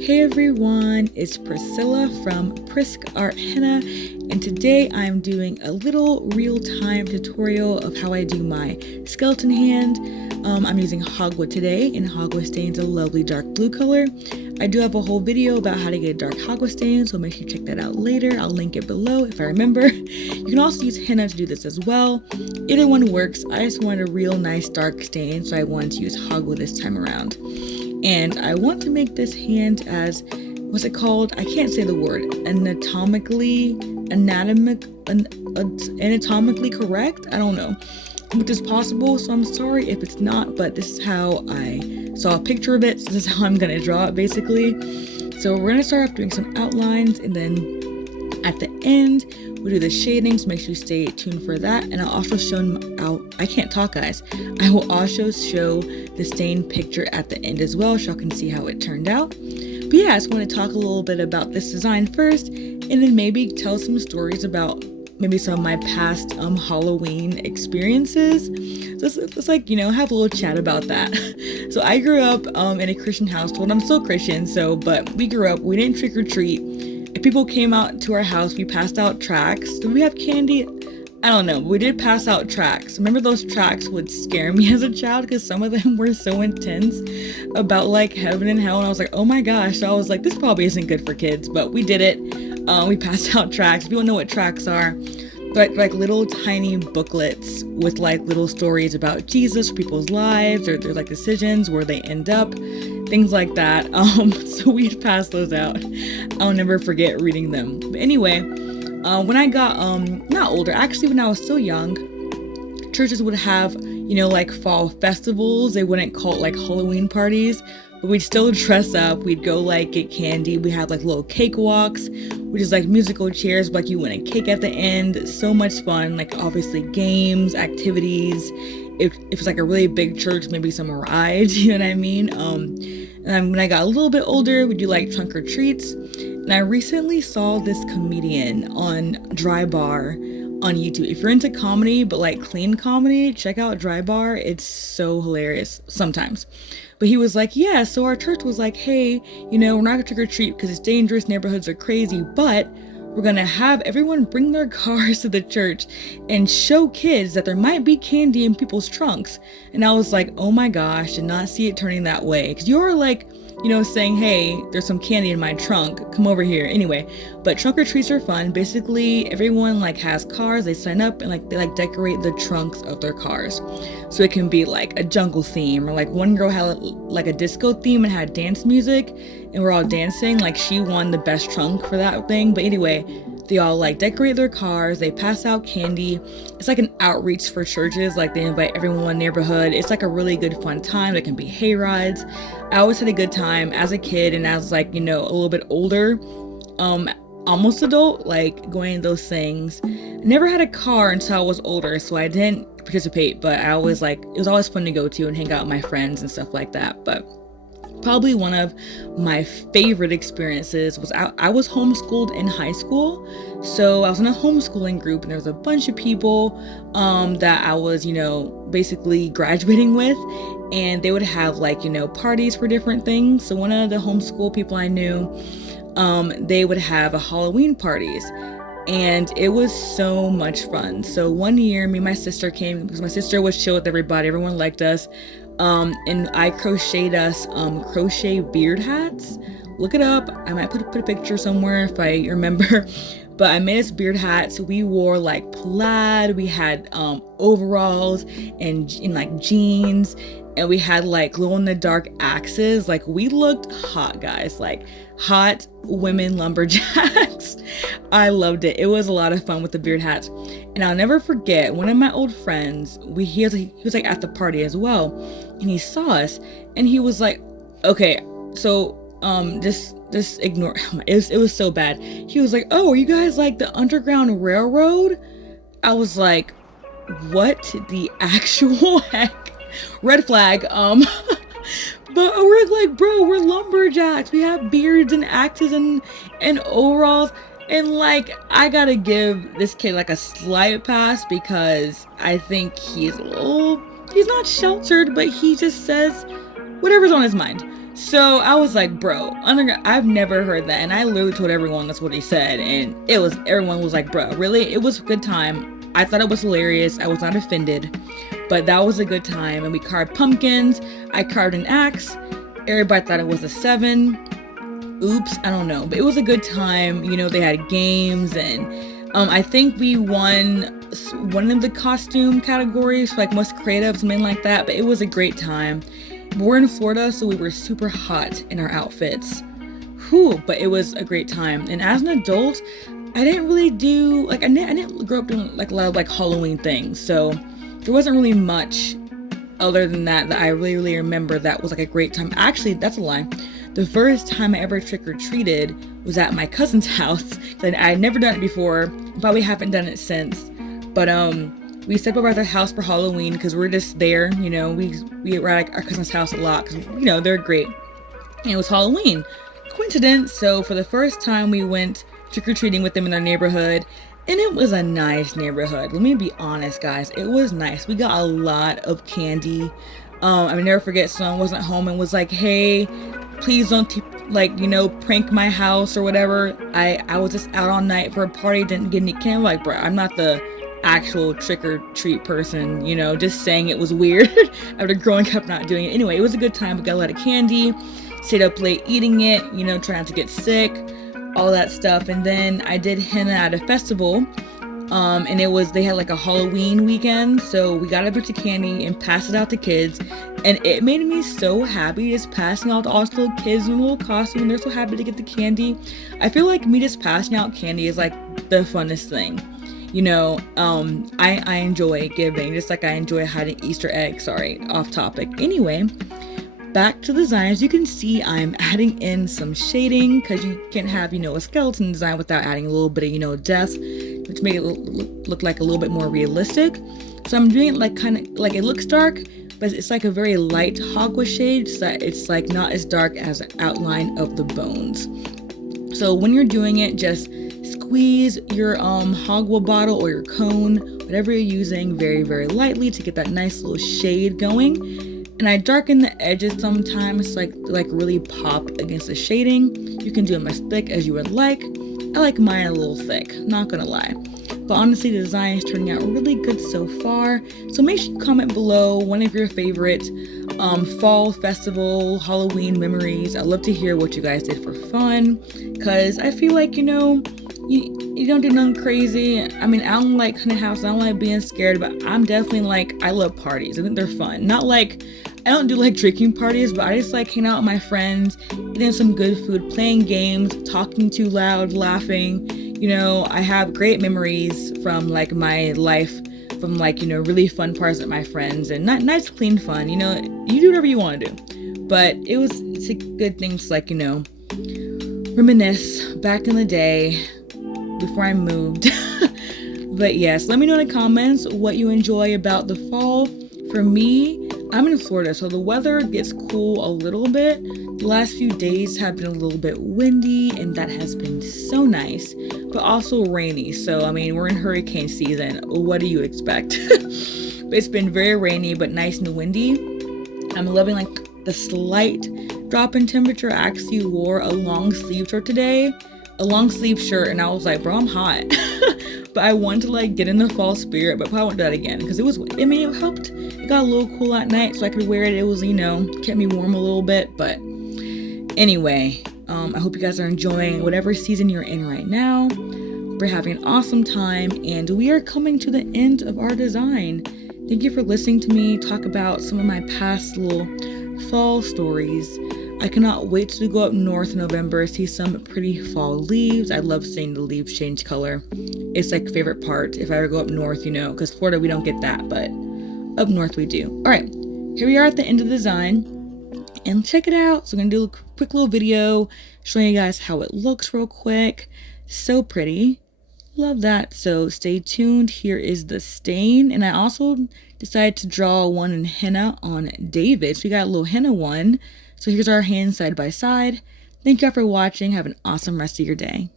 Hey everyone, it's Priscilla from Prisca Art Henna, and today I'm doing a little real-time tutorial of how I do my skeleton hand. I'm using Jagua today, and Jagua stain's a lovely dark blue color. I do have a whole video about how to get a dark Jagua stain, so make sure you check that out later. I'll link it below if I remember. You can also use henna to do this as well. Either one works. I just wanted a real nice dark stain, so I wanted to use Jagua this time around. And I want to make this hand as, what's it called? I can't say the word. Anatomically correct? I don't know. Which is possible, so I'm sorry if it's not, but this is how I saw a picture of it. So this is how I'm gonna draw it basically. So we're gonna start off doing some outlines, and then at the end, we'll do the shading, so make sure you stay tuned for that. And I'll also I can't talk, guys. I will also show the stain picture at the end as well, so y'all can see how it turned out. But yeah, I just want to talk a little bit about this design first, and then maybe tell some stories about maybe some of my past Halloween experiences. So it's like, have a little chat about that. So I grew up in a Christian household. I'm still Christian, but we grew up, we didn't trick or treat. If people came out to our house, we passed out tracts. Did we have candy? I don't know. We did pass out tracts. Remember, those tracts would scare me as a child because some of them were so intense about like heaven and hell. And I was like, oh my gosh. So I was like, this probably isn't good for kids, but we did it. We passed out tracts. If you don't know what tracts are, like little tiny booklets with like little stories about Jesus or people's lives, or there's like decisions where they end up, things like that. So we'd pass those out. I'll never forget reading them. But anyway, when I got not older, actually when I was still young, churches would have like fall festivals. They wouldn't call it like Halloween parties, but we'd still dress up. We'd go like get candy. We had like little cake walks, which is like musical chairs, but like you win a cake at the end. So much fun. Like obviously games, activities. If it's like a really big church, maybe some rides, you know what I mean? And when I got a little bit older, we do like trunk or treats. And I recently saw this comedian on Dry Bar on YouTube. If you're into comedy, but like clean comedy, check out Dry Bar. It's so hilarious sometimes. But he was like, yeah, so our church was like, hey, we're not gonna trick or treat because it's dangerous, neighborhoods are crazy, but we're gonna have everyone bring their cars to the church and show kids that there might be candy in people's trunks. And I was like, oh my gosh, did not see it turning that way. Because you're like, saying, hey, there's some candy in my trunk, come over here. Anyway, but trunk or treats are fun. Basically, everyone like has cars, they sign up and like they like decorate the trunks of their cars. So it can be like a jungle theme, or like one girl had like a disco theme and had dance music and we're all dancing. Like she won the best trunk for that thing. But anyway, they all like decorate their cars, they pass out candy. It's like an outreach for churches, like they invite everyone in the neighborhood. It's like a really good fun time. There can be hay rides. I always had a good time as a kid, and as like, a little bit older, almost adult, like going to those things. I never had a car until I was older, so I didn't participate, but I always it was always fun to go to and hang out with my friends and stuff like that. But probably one of my favorite experiences was I was homeschooled in high school. So I was in a homeschooling group, and there was a bunch of people that I was, basically graduating with, and they would have like, parties for different things. So one of the homeschool people I knew, they would have a Halloween parties, and it was so much fun. So one year, me and my sister came because my sister was chill with everybody. Everyone liked us. And I crocheted us crochet beard hats. Look it up. I might put a picture somewhere if I remember. But I made us beard hats. We wore like plaid. We had overalls and like jeans, and we had like glow in the dark axes. Like we looked hot, guys. Like hot women lumberjacks. I loved it. It was a lot of fun with the beard hats. And I'll never forget, one of my old friends, he was like at the party as well, and he saw us, and he was like, okay, so just ignore. It was so bad. He was like, oh, are you guys like the Underground Railroad? I was like, what the actual heck? Red flag. But we're like, bro, we're lumberjacks. We have beards and axes and overalls. And like, I gotta give this kid like a slight pass because I think he's not sheltered, but he just says whatever's on his mind. So I was like, bro, I've never heard that. And I literally told everyone that's what he said. And everyone was like, bro, really? It was a good time. I thought it was hilarious. I was not offended, but that was a good time. And we carved pumpkins. I carved an axe. Everybody thought it was a 7. Oops, I don't know. But it was a good time. You know, they had games, and I think we won one of the costume categories, like most creative, something like that. But it was a great time. We're in Florida, so we were super hot in our outfits. Whew, but it was a great time. And as an adult, I didn't really do, like, I didn't grow up doing, like, a lot of, like, Halloween things. So there wasn't really much other than that I really remember that was, like, a great time. Actually, that's a lie. The first time I ever trick-or-treated was at my cousin's house. I had never done it before. Probably haven't done it since. But, we stepped over at their house for Halloween because we're just there, you know. We were at our cousin's house a lot because, you know, they're great. And it was Halloween. Coincidence. So for the first time, we went trick-or-treating with them in their neighborhood. And it was a nice neighborhood. Let me be honest, guys. It was nice. We got a lot of candy. I will never forget, someone wasn't home and was like, hey, please don't, like, you know, prank my house or whatever. I was just out all night for a party, didn't get any candy. I'm like, bro, I'm not the actual trick-or-treat person, you know, just saying it was weird after growing up not doing it. Anyway, it was a good time. We got a lot of candy, stayed up late eating it, you know, trying not to get sick, all that stuff. And then I did henna at a festival, and they had like a Halloween weekend, so we got a bunch of candy and passed it out to kids, and it made me so happy just passing out to all the little kids in a little costume, and they're so happy to get the candy. I feel like me just passing out candy is like the funnest thing. You know, I enjoy giving, just like I enjoy hiding Easter eggs. Sorry, off topic. Anyway, back to the designs. You can see I'm adding in some shading because you can't have, you know, a skeleton design without adding a little bit of, you know, depth to make it look like a little bit more realistic. So I'm doing it like kind of like it looks dark, but it's like a very light Jagua shade, so that it's like not as dark as the outline of the bones. So when you're doing it, just squeeze your Jagua bottle or your cone, whatever you're using, very lightly to get that nice little shade going. And I darken the edges sometimes, like really pop against the shading. You can do them as thick as you would like. I like mine a little thick, not gonna lie. But honestly, the design is turning out really good so far. So make sure you comment below one of your favorite fall festival Halloween memories. I'd love to hear what you guys did for fun, because I feel like, you know, you don't do nothing crazy. I mean, I don't like haunted house, I don't like being scared, but I'm definitely like, I love parties. I think they're fun. Not like, I don't do like drinking parties, but I just like hanging out with my friends, eating some good food, playing games, talking too loud, laughing. You know, I have great memories from like my life, from like, you know, really fun parties with my friends, and not nice, clean fun. You know, you do whatever you want to do, but it's a good thing to, like, you know, reminisce back in the day before I moved. But yes, let me know in the comments what you enjoy about the fall. For me, I'm in Florida, so the weather gets cool a little bit. The last few days have been a little bit windy, and that has been so nice, but also rainy. So, I mean, we're in hurricane season. What do you expect? It's been very rainy, but nice and windy. I'm loving like the slight drop in temperature. I actually wore a long sleeve shirt today, a long sleeve shirt, and I was like, bro, I'm hot. But I wanted to like get in the fall spirit, but probably won't do that again because it helped. It got a little cool at night, so I could wear it. It was, you know, kept me warm a little bit. But anyway, I hope you guys are enjoying whatever season you're in right now. We're having an awesome time, and we are coming to the end of our design. Thank you for listening to me talk about some of my past little fall stories. I cannot wait to go up north in November, see some pretty fall leaves. I love seeing the leaves change color. It's like favorite part if I ever go up north, you know, because Florida we don't get that, but up north we do. All right, here we are at the end of the design, and check it out. So I'm gonna do a quick little video showing you guys how it looks real quick. So pretty, love that. So stay tuned. Here is the stain, and I also decided to draw one in henna on David. So we got a little henna one. So here's our hands side by side. Thank you all for watching. Have an awesome rest of your day.